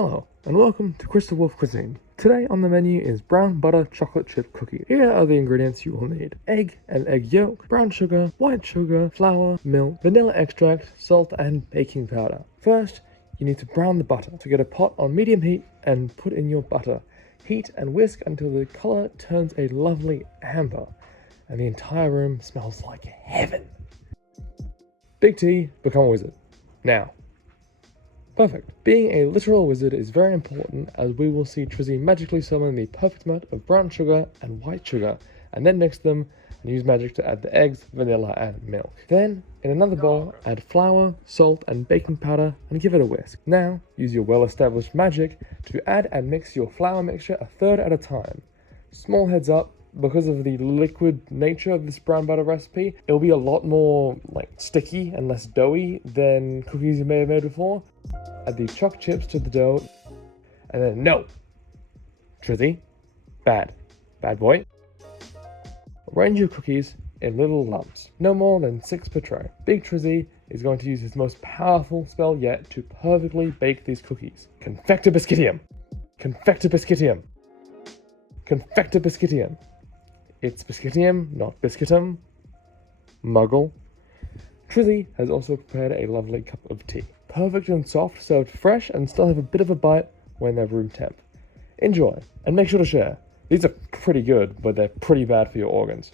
Hello, and welcome to Crystal Wolf Cuisine. Today on the menu is brown butter chocolate chip cookie. Here are the ingredients you will need: egg and egg yolk, brown sugar, white sugar, flour, milk, vanilla extract, salt, and baking powder. First, you need to brown the butter. So get a pot on medium heat and put in your butter. Heat and whisk until the color turns a lovely amber, and the entire room smells like heaven. Big T, become a wizard. Now. Perfect. Being a literal wizard is very important, as we will see Trizzy magically summon the perfect amount of brown sugar and white sugar, and then mix them and use magic to add the eggs, vanilla, and milk. Then, in another bowl, add flour, salt, and baking powder and give it a whisk. Now, use your well-established magic to add and mix your flour mixture a third at a time. Small heads up, because of the liquid nature of this brown butter recipe, it'll be a lot more sticky and less doughy than cookies you may have made before. Add the choc chips to the dough, and then no! Trizzy, bad boy. Arrange your cookies in little lumps, no more than 6 per tray. Big Trizzy is going to use his most powerful spell yet to perfectly bake these cookies. Confecta Biscuitium! Confecta Biscuitium! Confecta Biscuitium! It's Biscuitium, not Biscuitum. Muggle. Trizzy has also prepared a lovely cup of tea. Perfect and soft, served fresh, and still have a bit of a bite when they're room temp. Enjoy, and make sure to share. These are pretty good, but they're pretty bad for your organs.